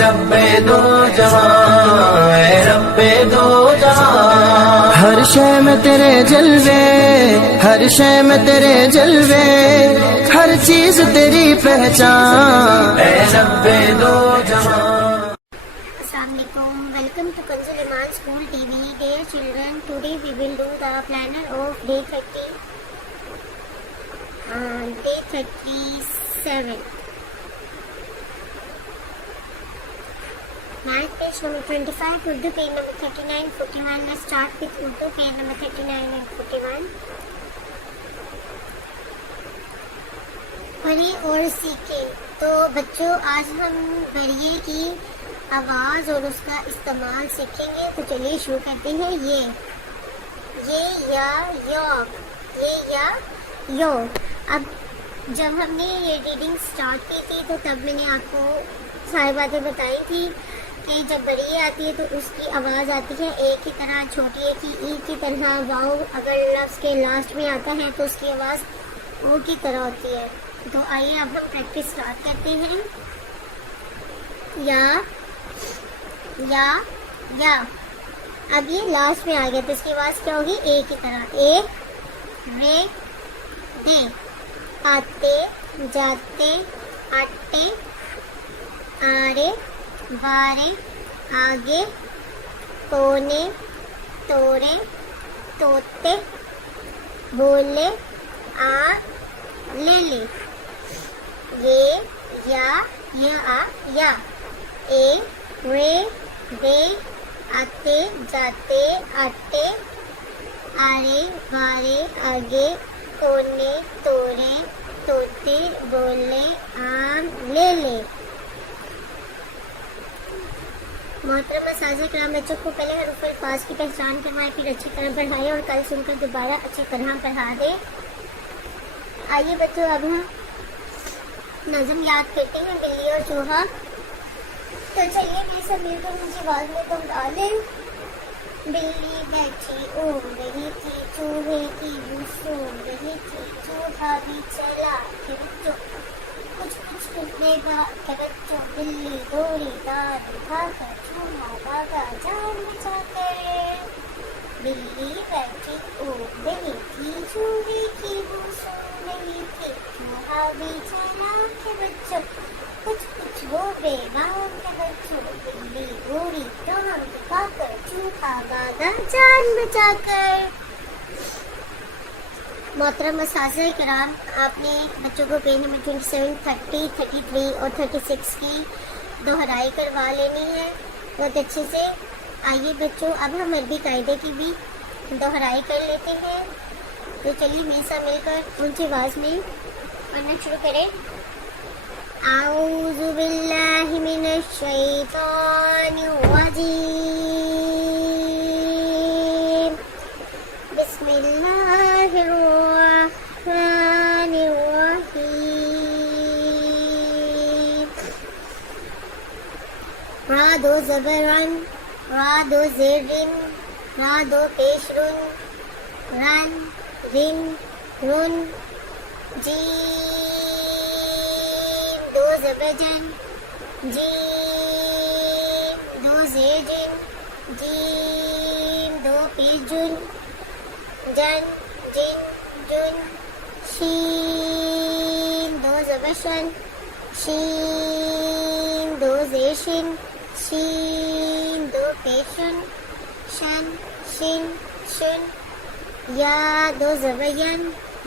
رب دو جہاں، اے رب دو جہاں، ہر شے میں تیرے جلوے، ہر شے میں تیرے جلوے، ہر چیز تیری پہچان، اے رب دو جہاں. Assalamu alaikum. Welcome to Kanzul Iman School TV. Dear children, today we will do the planner of day 37. Math page number 25, Urdu page number 39, 41. Let's start with Urdu page number 39 and 41. پڑھیں اور سیکھیں. تو بچوں آج ہم بڑھئے کی آواز اور اس کا استعمال سیکھیں گے. تو چلیے شروع کرتے ہیں. یہ یا یو، یہ یا یو. اب جب ہم نے یہ ریڈنگ سٹارٹ کی تھی تو تب میں نے آپ کو ساری باتیں بتائی تھی کہ جب بڑھئے آتی ہے تو اس کی آواز آتی ہے اے کی طرح، چھوٹی اے کی ای کی طرح. واؤ اگر لفظ کے لاسٹ میں آتا ہے تو اس کی آواز او کی طرح ہوتی ہے. تو آئیے اب ہم پریکٹس سٹارٹ کرتے ہیں. یا اب یہ لاسٹ میں آ گیا تو اس کی آواز کیا ہوگی؟ اے کی طرح. اے رے دے. آتے جاتے آٹے آرے بارے آگے کونے توڑے توتے بولے آ لے لے. یہ یا اے رے دے. آتے جاتے آٹے آرے بارے آگے کونے توڑے توتے بولے آم لے لے. محترم اساتذہ کرام، بچوں کو پہلے حروف الفاظ کی پہچان کروائیں، پھر اچھی طرح پڑھائیں اور کل سن کر دوبارہ اچھی طرح پڑھا دیں. آئیے بچوں اب ہم نظم یاد کرتے ہیں. بلی اور چوہا. تو چلیے میں سب مل کر مجھے آواز میں دہرا لیں. بلی بیٹھی اون رہی تھی، چوہے کی وہ سون رہی تھی. چوہا بھی چلا پھر کچھ کرنے کا کہ بچوں. بلی دوڑی دار اٹھا کر، چوہا بھاگا جان بچا کر. بلی بیٹھی اون رہی تھی، چوہے کی وہ سون رہی تھی. چوہا بھی چلا کہ بچوں، کچھ ہو بے گان کے بچوں. بلی دوڑی دان دکھا کر، چوہا بھاگا جان بچا کر. محترم اساتذہ کرام، آپ نے بچوں کو پیج نمبر 27، 30، 33 اور 36 کی دہرائی کروا لینی ہے بہت اچھے سے. آئیے بچوں اب ہم عربی قاعدے کی بھی دہرائی کر لیتے ہیں. تو چلیے میرے ساتھ مل کر اونچی آواز میں پڑھنا شروع کریں. اعوذ باللہ من الشیطان الرجیم. بسم اللہ الرحمن الرحیم. را دو زبرن، را دو زیرن، را دو پیشرن، رن رن رن. جیم دو زبرجن، جیم دو زیرجن، جیم دو پیشجن، جن جن جن. شین دو زبرشن، شین دو زیرشن، شین دو پیشن، شن شن شن. یا دو زبرین،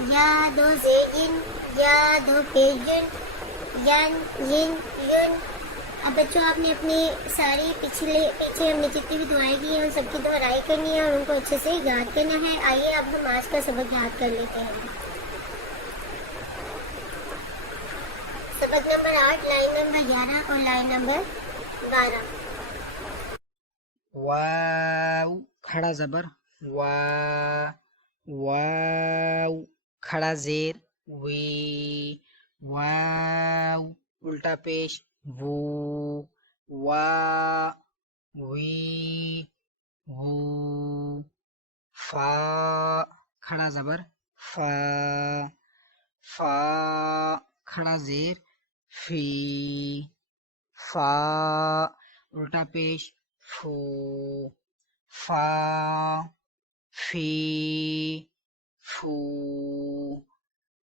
یا دو زیرین، یا دو پیجن، ین ین یون. اب بچوں آپ نے اپنی ساری پیچھے ہم نے جتنی بھی دعائیں کی ہیں ان سب کی دہرائی کرنی ہے اور ان کو اچھے سے یاد کرنا ہے. آئیے اب ہم آج کا سبق یاد کر لیتے ہیں. سبق نمبر 8 لائن نمبر 11 اور لائن نمبر 12. واو کھڑا زبر وا، واو کھڑا زیر وی، واو الٹا پیش وو، وا وی وو. فا کھڑا زبر فا، فا کھڑا زیر فی، فا الٹا پیش فو فا فی فو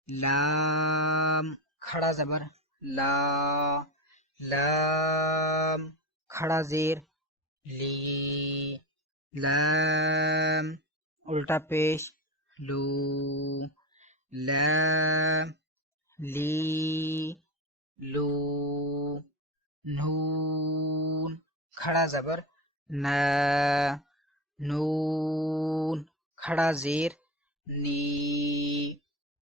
لام کھڑا زبر لا لام کھڑا زیر لی لام الٹا پیش لو لام لی لو نون کھڑا زبر نا نون کھڑا زیر نی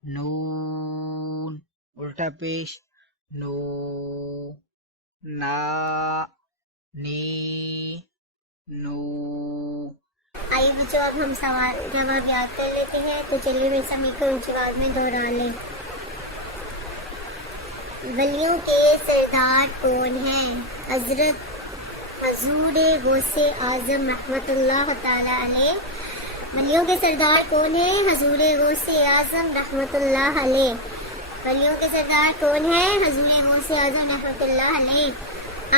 نون الٹا پیش نو نا نی نو. آئیے بچوں اب ہم سوال جواب یاد کر لیتے ہیں، تو چلیے میرے ساتھ مل کر اونچی آواز میں دوہرا لیں. ولیوں کے سردار کون ہیں؟ حضرت حضور غوث اعظم رحمۃ اللہ تعالی علیہ. ولیوں کے سردار کون ہیں؟ حضور غوث اعظم رحمۃ اللہ علیہ. ولیوں کے سردار کون ہیں؟ حضور غوث اعظم رحمۃ اللہ علیہ.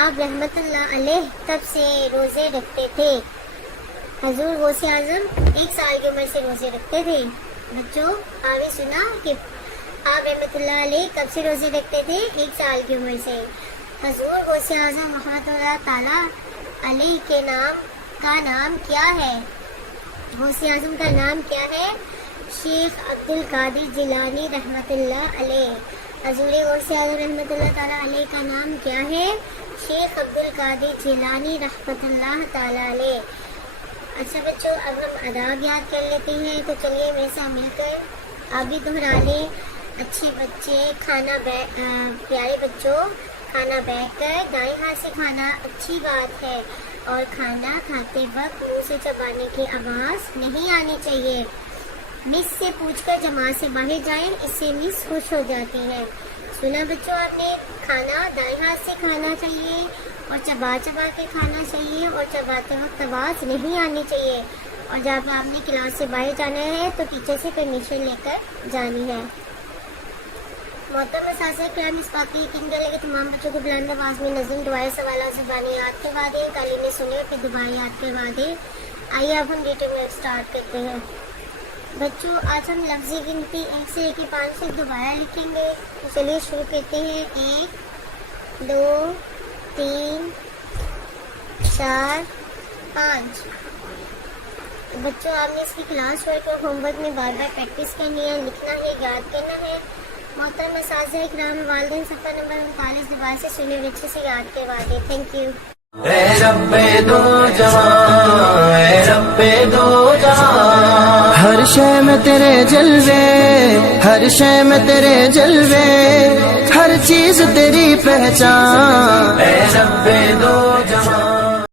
آپ رحمۃ اللہ علیہ کب سے روزے رکھتے تھے؟ حضور غوث اعظم 1 سال کی عمر سے روزے رکھتے تھے. بچوں آپ نے سنا کہ آپ رحمۃ اللہ علیہ کب سے روزے رکھتے تھے؟ 1 سال کی عمر سے. حضور غوث اعظم رحمۃ اللہ تعالی علیہ کے نام کا نام کیا ہے؟ غوث اعظم کا نام کیا ہے؟ شیخ عبد القادر جیلانی رحمۃ اللہ علیہ. حضور غوث اعظم رحمۃ اللہ تعالی علیہ کا نام کیا ہے؟ شیخ عبد القادر جیلانی رحمۃ اللہ تعالی علیہ. اچھا بچوں اب ہم آداب یاد کر لیتے ہیں، تو چلیے میرے ساتھ مل کر آپ بھی دوہرا لیں. اچھے بچے پیارے بچوں کھانا بیٹھ کر دائیں ہاتھ سے کھانا اچھی بات ہے، اور کھانا کھاتے وقت منہ سے چبانے کی آواز نہیں آنی چاہیے. مس سے پوچھ کر جماعت سے باہر جائیں، اس سے مس خوش ہو جاتی ہے. سنا بچوں آپ نے؟ کھانا دائیں ہاتھ سے کھانا چاہیے اور چبا کے کھانا چاہیے، اور چباتے وقت آواز نہیں آنی چاہیے. اور جب آپ نے کلاس سے باہر جانا ہے تو ٹیچر سے پرمیشن لے کر جانی ہے. محترم اساتذہ کرام، اس بات کو یقین کر لیں کہ تمام بچوں کو بلند آواز میں نظم، دعائیں، سوالات زبانی یاد کروا دیں. تعلیمیں سنیں پھر دعائیں یاد کروا دیں. آئیے اب ہم ریٹنگ میں اسٹارٹ کرتے ہیں. بچوں آج ہم لفظی گنتی 1 سے 5 تک دوبارہ لکھیں گے. تو چلیے شروع کرتے ہیں. 1 2 3 4 5. بچوں آپ نے اس کی کلاس ورک اور ہوم ورک میں بار بار پریکٹس کرنی ہے، لکھنا ہے، یاد کرنا ہے. محترم اساتذہ کرام، والدین صفحہ نمبر 39 دوبارہ سے سنے ہوئے اچھے سے یاد کروا دیں. Thank you. اے رب دو جہاں، اے رب دو جہاں، ہر شے میں تیرے جلوے، ہر شے میں تیرے جلوے، ہر چیز تیری پہچان. اے رب دو جہاں.